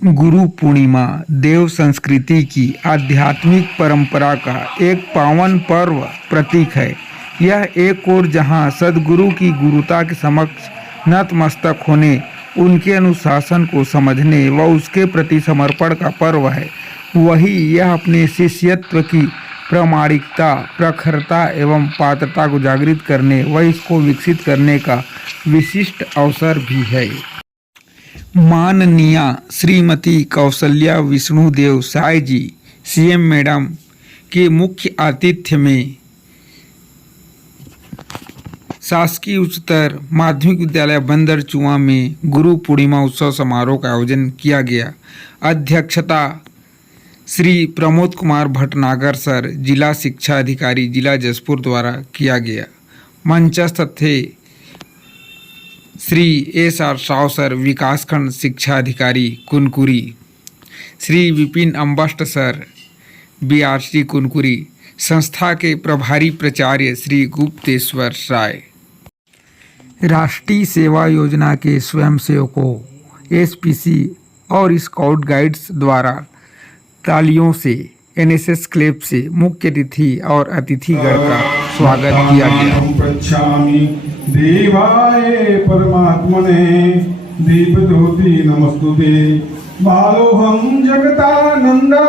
गुरु पूर्णिमा देव संस्कृति की आध्यात्मिक परंपरा का एक पावन पर्व प्रतीक है। यह एक ओर जहां सद्गुरु की गुरुता के समक्ष नतमस्तक होने, उनके अनुशासन को समझने व उसके प्रति समर्पण का पर्व है, वहीं यह अपने शिष्यत्व की प्रामाणिकता, प्रखरता एवं पात्रता को जागृत करने व इसको विकसित करने का विशिष्ट अवसर भी है। माननीय श्रीमती कौशल्या विष्णुदेव साय जी सीएम मैडम के मुख्य आतिथ्य में शासकीय उच्चतर माध्यमिक विद्यालय बंदरचुआ में गुरु पूर्णिमा उत्सव समारोह का आयोजन किया गया। अध्यक्षता श्री प्रमोद कुमार भटनागर सर, जिला शिक्षा अधिकारी, जिला जसपुर द्वारा किया गया। मंचस्थ थे श्री एस.आर. साव सर, विकासखंड शिक्षा अधिकारी कुनकुरी, श्री विपिन अम्बस्ट सर, बीआरसी कुनकुरी, संस्था के प्रभारी प्राचार्य श्री गुप्तेश्वर राय, राष्ट्रीय सेवा योजना के स्वयंसेवकों, एसपीसी और स्काउट गाइड्स द्वारा तालियों से एनएसएस क्लब से मुख्य अतिथि और अतिथिगण का स्वागत किया गया। पृच्छामि देवाय परमात्मने दीपज्योति नमस्तुते बालोहं जगतानंदा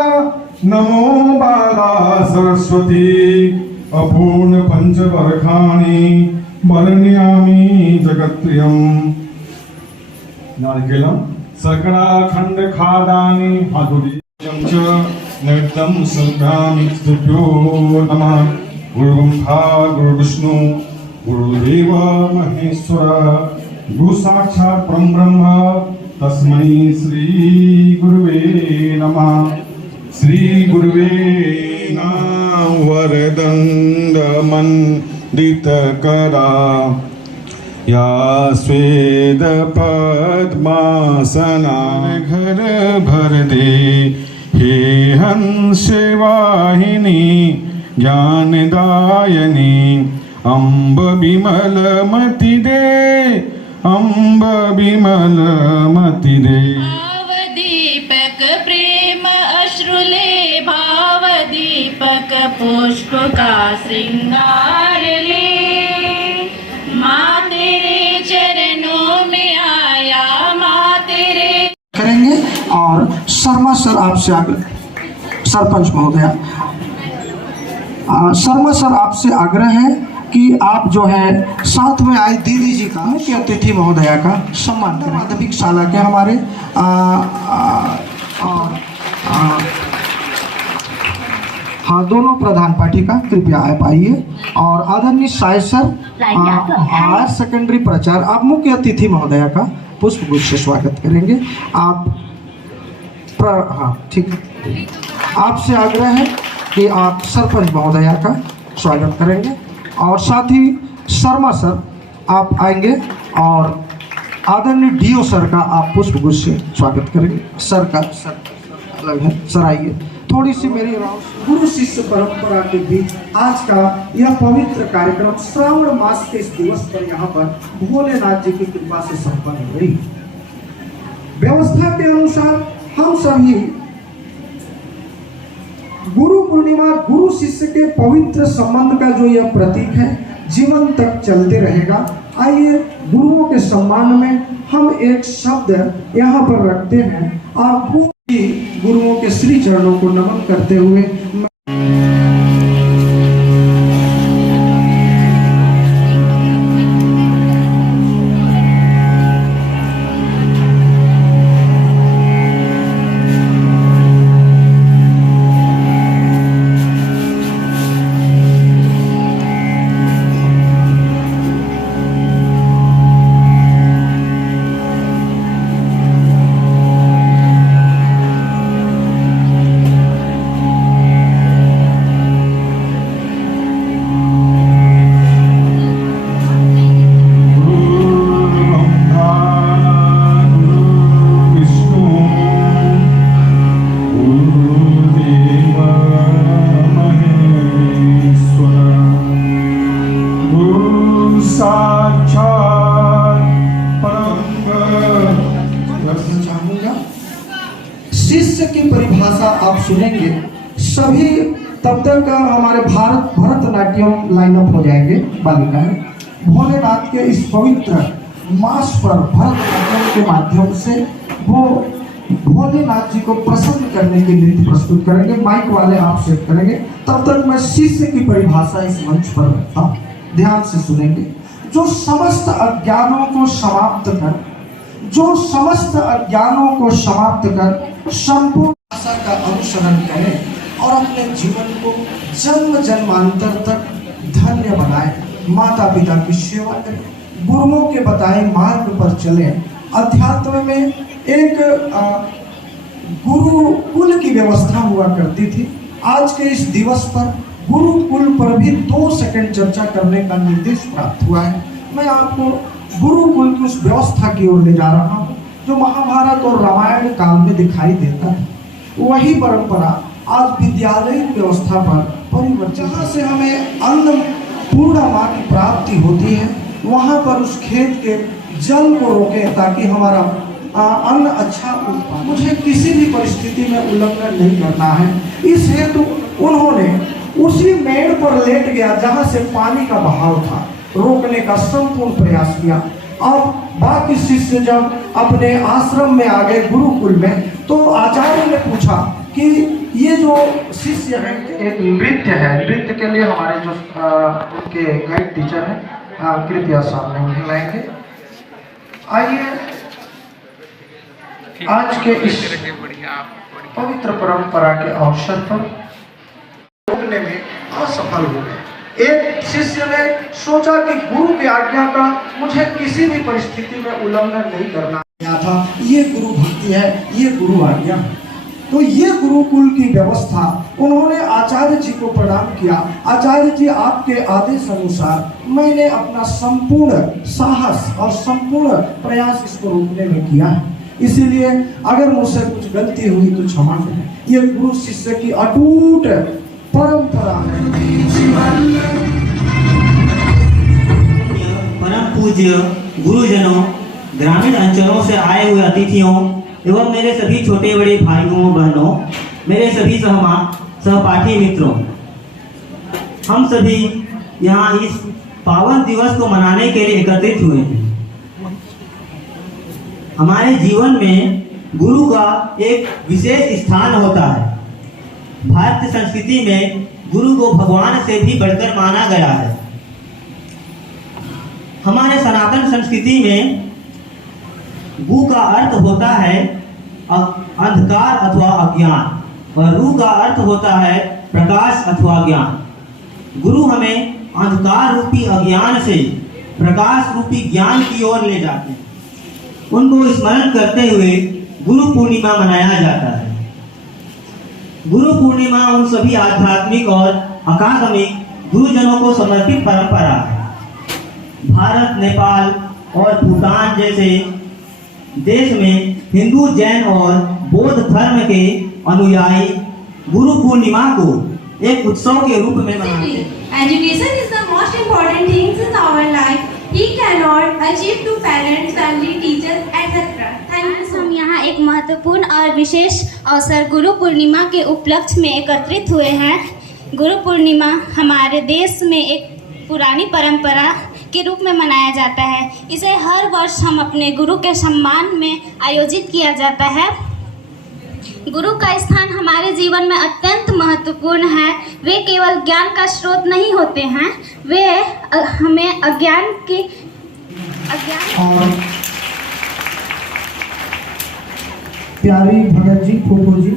नमो बाला सरस्वती अपूर्ण पंचवर्खाणि वर्णयामि जगत्त्रयम्। नारिकेलम सकलाखंड खादानि हाथुरी नैवेद्यं समर्पयामि। स्तुभ्यो नमः। गुरुब्रह्मा गुरुविष्णु गुरुदेव महेश्वर गुरु साक्षात् परब्रह्म तस्मै श्री गुरुवे नमः। श्री गुरुवे नमः। वरदंड मंडितकरा या स्वेद पद्मासना घर भर दे हे हंस वाहिनी ज्ञानदायिनी अम्ब विमल मति दे अम्ब विमल मति दे। भाव दीपक प्रेम अश्रुले भाव दीपक पुष्प का श्रृंगार ले। माँ तेरे चरणों में आया, माँ तेरे करेंगे। और शर्मा सर आपसे सरपंच महोदया, शर्मा सर आपसे आग्रह है कि आप जो है साथ में आए दीदी जी का मुख्य अतिथि महोदया का सम्मान करें। माध्यमिक शाला के हमारे हाँ दोनों प्रधान पाठिका कृपया आप आइए। और आदरणीय साय सर हायर सेकेंडरी प्राचार्य, आप मुख्य अतिथि महोदया का पुष्प गुच्छ से स्वागत करेंगे। आप हाँ ठीक है, आपसे आग्रह है कि आप सरपंच महोदया का स्वागत करेंगे। और साथ ही शर्मा सर आप आएंगे और आदरणीय डीओ सर का आप पुष्प गुच्छ से स्वागत करेंगे। सर का सर अलग है, सर आइए। थोड़ी सी मेरी गुरु शिष्य परंपरा के बीच आज का यह पवित्र कार्यक्रम श्रावण मास के इस दिवस पर यहाँ पर भोलेनाथ जी की कृपा से संपन्न हो रही। व्यवस्था के अनुसार हम सभी गुरु पूर्णिमा गुरु शिष्य के पवित्र संबंध का जो यह प्रतीक है जीवन तक चलते रहेगा। आइए गुरुओं के सम्मान में हम एक शब्द यहाँ पर रखते हैं और गुरुओं के श्री चरणों को नमन करते हुए शिष्य की परिभाषा आप सुनेंगे सभी, तब तक हमारे भरतनाट्यम लाइनअप हो जाएंगे बालिकाएं। भोलेनाथ के इस पवित्र मास पर भरतनाट्यम के माध्यम से वो भोलेनाथ जी को प्रसन्न करने के लिए प्रस्तुत करेंगे। माइक वाले आप सेट करेंगे, तब तक मैं शिष्य की परिभाषा इस मंच पर रखता हूँ, ध्यान से सुनेंगे। जो समस्त अज्ञानों को समाप्त कर, जो समस्त अज्ञानों को समाप्त कर संपूर्ण भाषा का अनुसरण करे और अपने जीवन को जन्म जन्मांतर तक धन्य बनाए, माता पिता की सेवा करें, गुरुओं के बताए मार्ग पर चले। अध्यात्म में एक गुरुकुल की व्यवस्था हुआ करती थी। आज के इस दिवस पर गुरुकुल पर भी 2 सेकंड चर्चा करने का निर्देश प्राप्त हुआ है। मैं आपको गुरुकुल की उस व्यवस्था की ओर ले जा रहा हूँ जो महाभारत और रामायण काल में दिखाई देता है। वही परंपरा आज विद्यालय व्यवस्था पर परिवर्तन, जहाँ से हमें अन्न पूर्णा की प्राप्ति होती है, वहाँ पर उस खेत के जल को रोकें ताकि हमारा अन्न अच्छा उत्पादन। मुझे किसी भी परिस्थिति में उल्लंघन नहीं करना है। इस हेतु उन्होंने उसी मेड़ पर लेट गया जहाँ से पानी का बहाव था, रोकने का संपूर्ण प्रयास किया। अब बाकी शिष्य जब अपने आश्रम में आ गए गुरुकुल में, तो आचार्य ने पूछा कि ये जो शिष्य है, एक नृत्य है, नृत्य के लिए हमारे जो उनके गाइड टीचर हैं, कृपया सामने उन्हें लाएंगे। आइए आज के इस पवित्र परंपरा के अवसर पर रोकने में असफल हो गए। एक शिष्य ने सोचा कि गुरु की आज्ञा का मुझे किसी भी परिस्थिति में उल्लंघन नहीं करना था। ये गुरु भक्ति है, ये गुरु आज्ञा है। तो ये गुरुकुल की व्यवस्था उन्होंने आचार्य जी को प्रदान किया। आचार्य जी, आपके आदेश अनुसार मैंने अपना संपूर्ण साहस और संपूर्ण प्रयास इसको रोकने में किया है, इसीलिए अगर मुझसे कुछ गलती हुई तो क्षमा करें। ये गुरु शिष्य की अटूट परंपरा है। परम पूज्य गुरुजनों, ग्रामीण अंचलों से आए हुए अतिथियों एवं मेरे सभी छोटे बड़े भाइयों बहनों, मेरे सभी सहपाठी मित्रों, हम सभी यहाँ इस पावन दिवस को मनाने के लिए एकत्रित हुए हैं। हमारे जीवन में गुरु का एक विशेष स्थान होता है। भारतीय संस्कृति में गुरु को भगवान से भी बढ़कर माना गया है। हमारे सनातन संस्कृति में गु का अर्थ होता है अंधकार अथवा अज्ञान और रू का अर्थ होता है प्रकाश अथवा ज्ञान। गुरु हमें अंधकार रूपी अज्ञान से प्रकाश रूपी ज्ञान की ओर ले जाते हैं। उनको स्मरण करते हुए गुरु पूर्णिमा मनाया जाता है। गुरु पूर्णिमा उन सभी आध्यात्मिक और अकादमिक गुरुजनों को समर्पित परंपरा है। भारत, नेपाल और भूटान जैसे देश में हिंदू, जैन और बौद्ध धर्म के अनुयायी गुरु पूर्णिमा को एक उत्सव के रूप में मनाते हैं। Education is the most important thing in our life. He cannot achieve to parents, family, teachers, etc. आज हम यहाँ एक महत्वपूर्ण और विशेष अवसर गुरु पूर्णिमा के उपलक्ष्य में एकत्रित हुए हैं। गुरु पूर्णिमा हमारे देश में एक पुरानी परंपरा के रूप में मनाया जाता है। इसे हर वर्ष हम अपने गुरु के सम्मान में आयोजित किया जाता है। गुरु का स्थान हमारे जीवन में अत्यंत महत्वपूर्ण है। वे केवल ज्ञान का स्रोत नहीं होते हैं, वे हमें अज्ञान और प्यारी भगत जी, फूफू जी,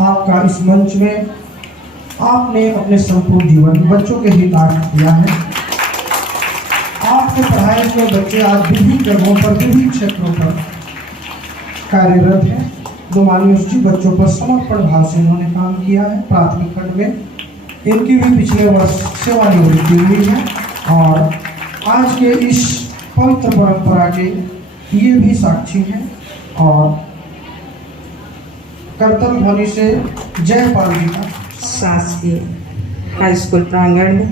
आपका इस मंच में आपने अपने संपूर्ण जीवन बच्चों के हितार्थ किया है। आपके पढ़ाए हुए बच्चे आज विभिन्न जगहों पर, विभिन्न क्षेत्रों पर कार्यरत हैं। दोमानियों जी बच्चों पर समर्पण भाव से उन्होंने काम किया है। प्राथमिक खंड में इनकी भी पिछले वर्ष सेवानिवृत्ति हुई है और आज के इस पवित्र परंपरा के ये भी साक्षी हैं। और कर्तव्य ध्वनि से जयपाल जी का शासकीय हाई स्कूल प्रांगण में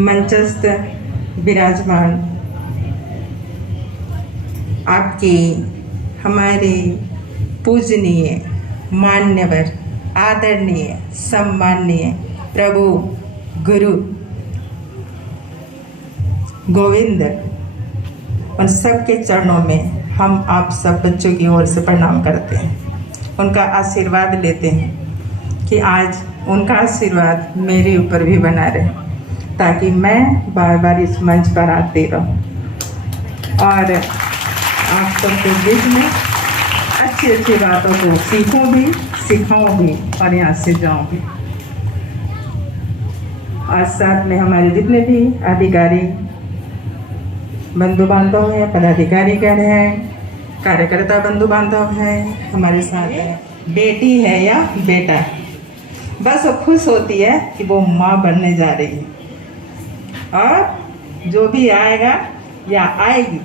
मंचस्थ विराजमान आपके हमारे पूजनीय, मान्यवर, आदरणीय, सम्माननीय प्रभु गुरु गोविंद, उन सबके चरणों में हम आप सब बच्चों की ओर से प्रणाम करते हैं, उनका आशीर्वाद लेते हैं कि आज उनका आशीर्वाद मेरे ऊपर भी बना रहे, ताकि मैं बार बार इस मंच पर आती रहूं और आप सबके बीच में अच्छी अच्छी बातों को सीखूं भी, सिखाऊं भी और यहाँ से जाऊं भी। आज साथ में हमारे जितने भी अधिकारी बंधु बांधव हैं, पदाधिकारी गण हैं, कार्यकर्ता बंधु बांधव हैं, हमारे साथ हैं, बेटी है या बेटा, बस वो खुश होती है कि वो माँ बनने जा रही है। और जो भी आएगा या आएगी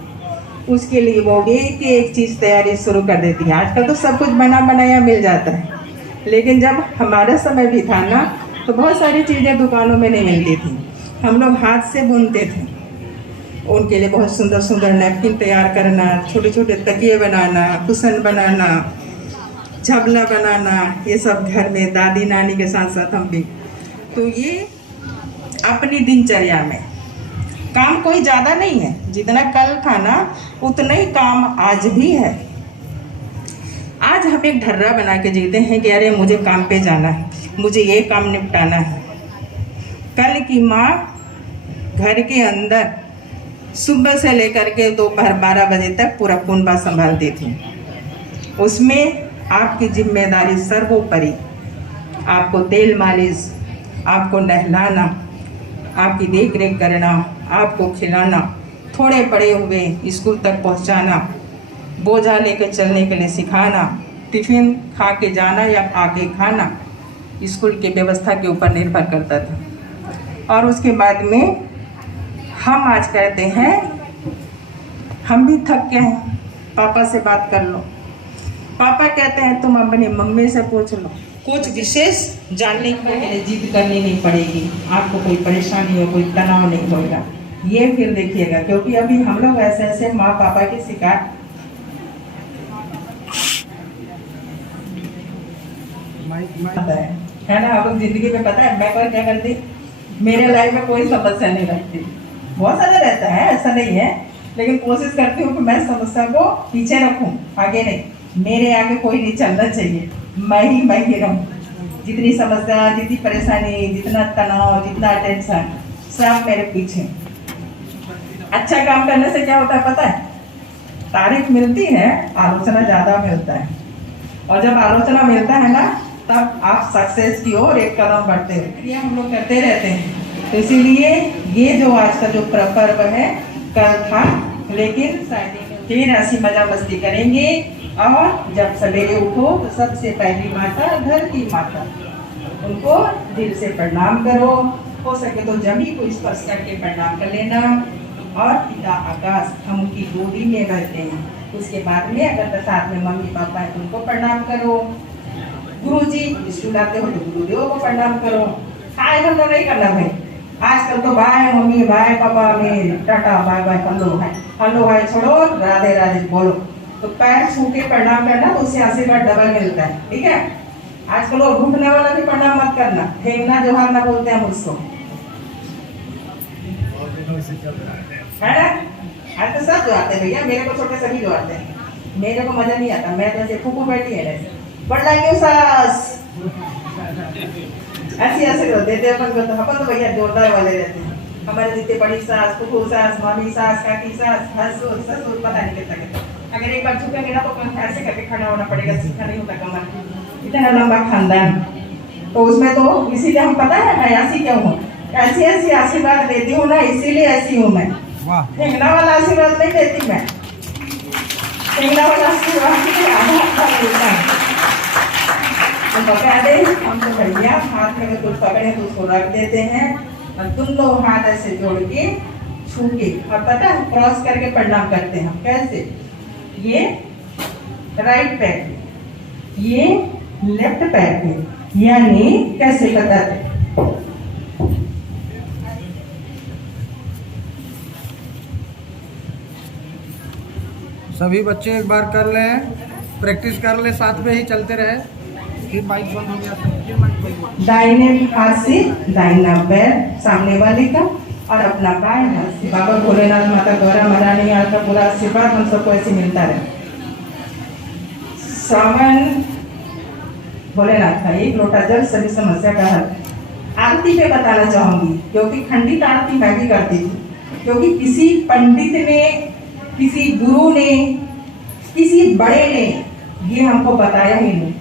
उसके लिए वो एक चीज़ तैयारी शुरू कर देती है। आजकल तो सब कुछ बना बनाया मिल जाता है, लेकिन जब हमारा समय भी था ना तो बहुत सारी चीज़ें दुकानों में नहीं मिलती थी, हम लोग हाथ से बुनते थे। उनके लिए बहुत सुंदर सुंदर नैपकिन तैयार करना, छोटे छोटे तकिए बनाना, कुशन बनाना, झबला बनाना, ये सब घर में दादी नानी के साथ साथ हम भी। तो ये अपनी दिनचर्या में काम कोई ज़्यादा नहीं है, जितना कल था ना उतना ही काम आज भी है। आज हम एक ढर्रा बना के जीते हैं कि अरे मुझे काम पे जाना है, मुझे ये काम निपटाना है। कल की माँ घर के अंदर सुबह से लेकर के दोपहर 12 बजे तक पूरा कुनबा संभालती थी। उसमें आपकी जिम्मेदारी सर्वोपरि, आपको तेल मालिश, आपको नहलाना, आपकी देख रेख करना, आपको खिलाना, थोड़े पड़े हुए स्कूल तक पहुंचाना, बोझा लेकर चलने के लिए सिखाना, टिफ़िन खा के जाना या आके खाना, स्कूल की व्यवस्था के ऊपर निर्भर करता था। और उसके बाद में हम आज कहते हैं हम भी थक गए हैं, पापा से बात कर लो। पापा कहते हैं तुम अपनी मम्मी से पूछ लो। कुछ विशेष जानने के लिए जिद करनी नहीं पड़ेगी, आपको कोई परेशानी हो, कोई तनाव नहीं होगा, ये फिर देखिएगा। क्योंकि अभी हम लोग ऐसे ऐसे माँ पापा के शिकार है ना। हम लोग जिंदगी में पता है मैं क्या करती, मेरे लाइफ में कोई समस्या नहीं रहती, बहुत सारा रहता है, ऐसा नहीं है, लेकिन कोशिश करती हूँ कि मैं समस्या को पीछे रखूँ, आगे नहीं। मेरे आगे कोई नहीं चलना चाहिए, मैं ही रहूँ। जितनी समस्या, जितनी परेशानी, जितना तनाव, जितना टेंशन, सब मेरे पीछे। अच्छा काम करने से क्या होता है पता है, तारीफ मिलती है, आलोचना ज़्यादा मिलता है। और जब आलोचना मिलता है ना तब आप सक्सेस की ओर एक कदम बढ़ते हो। ये हम लोग करते रहते हैं। तो इसीलिए ये जो आज का जो पर्व है कल था, लेकिन फिर ऐसी मजा मस्ती करेंगे। और जब सवेरे उठो तो सबसे पहली माता, घर की माता, उनको दिल से प्रणाम करो, हो सके तो जमीन को स्पर्श करके प्रणाम कर लेना। और पिता आकाश, हम उनकी गोदी में रहते हैं। उसके बाद में अगर तो साथ में मम्मी पापा है तो उनको प्रणाम करो। गुरुजी स्कूल आते हो तो गुरुदेव को प्रणाम करो। हाय हेलो नहीं करना भाई, आजकल तो बाय मम्मी, बाय पापा में, tata bye bye, hello hi छोड़ो, राधे राधे बोलो। तो पैर छू के प्रणाम करना, तो उससे आशीर्वाद डबल मिलता है, ठीक है। आजकल वो घूमने वाला भी प्रणाम मत करना, फेंकना जोहार ना बोलते हैं मुझको, है ना। आज तो सब जो आते हैं भैया, मेरे को छोटे सभी जो आते हैं, मेरे को मजा नहीं आता। मैं जैसे फूफू बैठी है ऐसे बड़ लागे सास, ऐसी ऐसे देते हैं अपन तो भैया जोरदार वाले रहते हैं। हमारे जितने बड़ी सास, फूफू सास, मामी सास, काकी सास, हसुर ससुर, पता नहीं कितना। अगर एक बार झुकेंगे ना तो ऐसे करके खड़ा होना पड़ेगा, सीखा नहीं होता कमर। इतना लंबा खानदान, तो उसमें तो इसीलिए हम पता है मैं ऐसी क्यों हूँ, ऐसी ऐसी आशीर्वाद देती हूँ ना, इसीलिए ऐसी हूँ मैं। फेंकना वाला आशीर्वाद नहीं देती मैं, फेंकना वाला आशीर्वाद मिलता है। हम बता दें, हम तो भैया हाथ में कुछ पकड़े तो उसको रख देते हैं और दोनों हाथ ऐसे जोड़ के छू के, और पता है क्रॉस करके प्रणाम करते हैं हम। कैसे, ये राइट पैर पे, ये लेफ्ट पैर पे, यानी कैसे बताते हैं। सभी बच्चे एक बार कर लें। प्रैक्टिस कर ले, साथ में ही चलते रहे। फिर माइक बंद हो गया फिर माइक बंद हो गया। दाहिने हाथ से दाहिना पैर सामने वाले का और अपना बाएं हाथ से बाबा भोलेनाथ माता गौरा महारानी का पूरा आशीर्वाद हम सबको ऐसे मिलता रहे। सावन भोलेनाथ का एक लोटा जल सभी समस्या का हल। आरती पे बताना चाहूंगी, क्योंकि खंडित आरती मैं भी करती थी, क्योंकि किसी पंडित ने, किसी गुरु ने, किसी बड़े ने ये हमको बताया ही नहीं।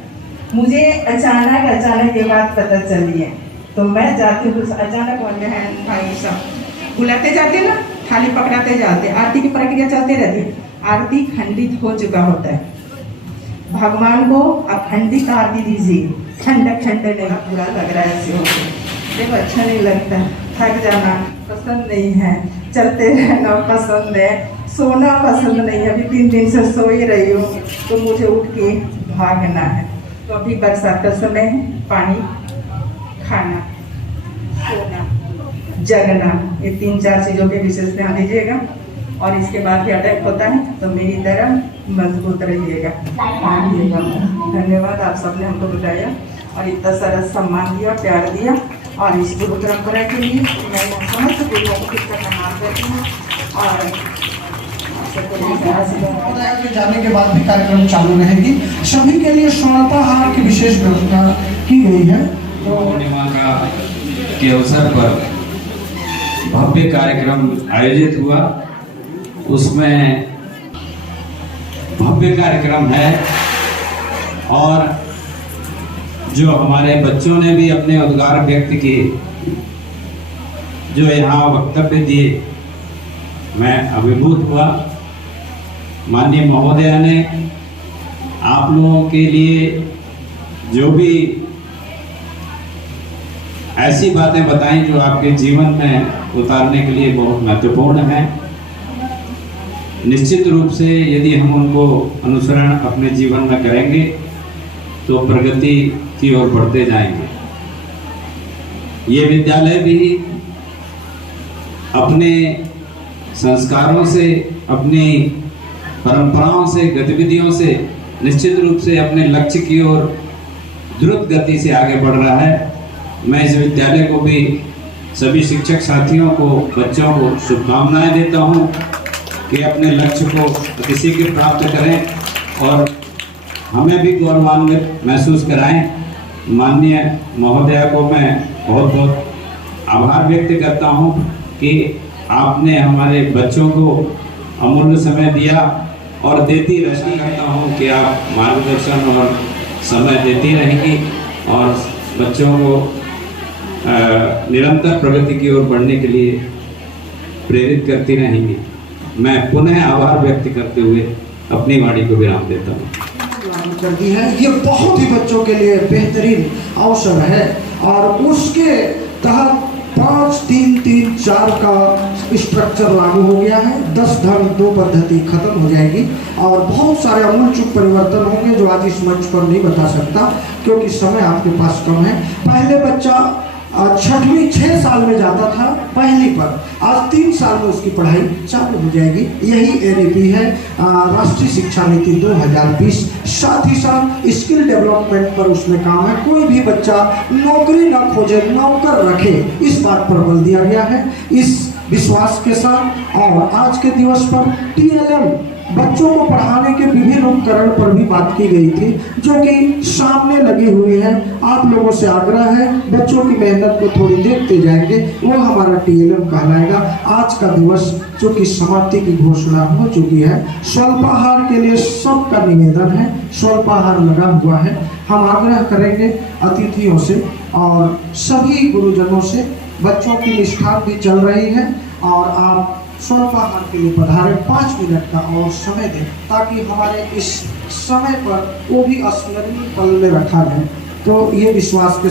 मुझे अचानक ये बात पता चली है, तो मैं जाती हूँ। अचानक वाले हैं भाई सब बुलाते जाते ना, थाली पकड़ाते जाते, आरती की प्रक्रिया चलती रहती है। आरती खंडित हो चुका होता है। भगवान को आप खंडित आरती दीजिए, ठंडक नहीं, बुरा लग रहा है ऐसे होकर, देखो अच्छा नहीं लगता, थक जाना पसंद नहीं है, चलते रहना पसंद है, सोना पसंद नहीं है। अभी 3 दिन से सो ही रही हूँ, तो मुझे उठ के भागना है। तो अभी बरसात का समय है, पानी, खाना, सोना, जगना, ये 3-4 चीज़ों पे विशेष ध्यान दीजिएगा। और इसके बाद भी अटैक होता है तो मेरी तरह मजबूत रहिएगा। धन्यवाद, आप सबने हमको बुलाया और इतना सारा सम्मान दिया, प्यार दिया। और इस गुरु परंपरा के लिए मैं समस्त गुरुओं को फिर प्रणाम करती हूँ। और जाने के बाद भी कार्यक्रम चालू रहेगी। सभी के लिए स्वर्णाहार की विशेष व्यवस्था की गई है। तो पूर्णिमा के अवसर पर भव्य कार्यक्रम आयोजित हुआ, उसमें भव्य कार्यक्रम है। और जो हमारे बच्चों ने भी अपने उद्गार व्यक्त किए, जो यहाँ वक्तव्य दिए, मैं अभिभूत हुआ। माननीय महोदया ने आप लोगों के लिए जो भी ऐसी बातें बताई जो आपके जीवन में उतारने के लिए बहुत महत्वपूर्ण है। निश्चित रूप से यदि हम उनको अनुसरण अपने जीवन में करेंगे तो प्रगति की ओर बढ़ते जाएंगे। ये विद्यालय भी अपने संस्कारों से, अपनी परंपराओं से, गतिविधियों से निश्चित रूप से अपने लक्ष्य की ओर द्रुत गति से आगे बढ़ रहा है। मैं इस विद्यालय को भी, सभी शिक्षक साथियों को, बच्चों को शुभकामनाएं देता हूं कि अपने लक्ष्य को अतिशीघ्र प्राप्त करें और हमें भी गौरवान्वित महसूस कराएं। माननीय महोदया को मैं बहुत बहुत आभार व्यक्त करता हूं कि आपने हमारे बच्चों को अमूल्य समय दिया और देती रही। करता हूं कि आप मार्गदर्शन और समय देती रहेंगी और बच्चों को निरंतर प्रगति की ओर बढ़ने के लिए प्रेरित करती रहेंगी। मैं पुनः आभार व्यक्त करते हुए अपनी वाणी को विराम देता हूँ। कर दी है, ये बहुत ही बच्चों के लिए बेहतरीन अवसर है और उसके तहत 5-3-3-4 का स्ट्रक्चर लागू हो गया है। 10 धर्म 2 पद्धति खत्म हो जाएगी और बहुत सारे अमूलचूल परिवर्तन होंगे जो आज इस मंच पर नहीं बता सकता क्योंकि समय आपके पास कम है। पहले बच्चा 6वीं 6 साल में जाता था पहली पर, आज 3 साल में उसकी पढ़ाई चालू हो जाएगी। यही NEP है, राष्ट्रीय शिक्षा नीति 2020। साथ ही साथ स्किल डेवलपमेंट पर उसमें काम है। कोई भी बच्चा नौकरी न खोजे, नौकर रखे, इस बात पर बल दिया गया है। इस विश्वास के साथ और आज के दिवस पर TLM बच्चों को पढ़ाने के विभिन्न उपकरण पर भी बात की गई थी जो कि सामने लगी हुई है। आप लोगों से आग्रह है, बच्चों की मेहनत को थोड़ी देखते जाएंगे, वो हमारा TLM कहलाएगा। आज का दिवस जो कि समाप्ति की घोषणा हो चुकी है, स्वल्पाहार के लिए सबका निवेदन है, स्वल्पाहार लगा हुआ है। हम आग्रह करेंगे अतिथियों से और सभी गुरुजनों से, बच्चों की निष्ठा भी चल रही है और आप स्वल्पाहार के लिए पधारें। 5 मिनट का और समय दें ताकि हमारे इस समय पर वो भी स्मरणीय पल में रखा जाए। तो ये विश्वास के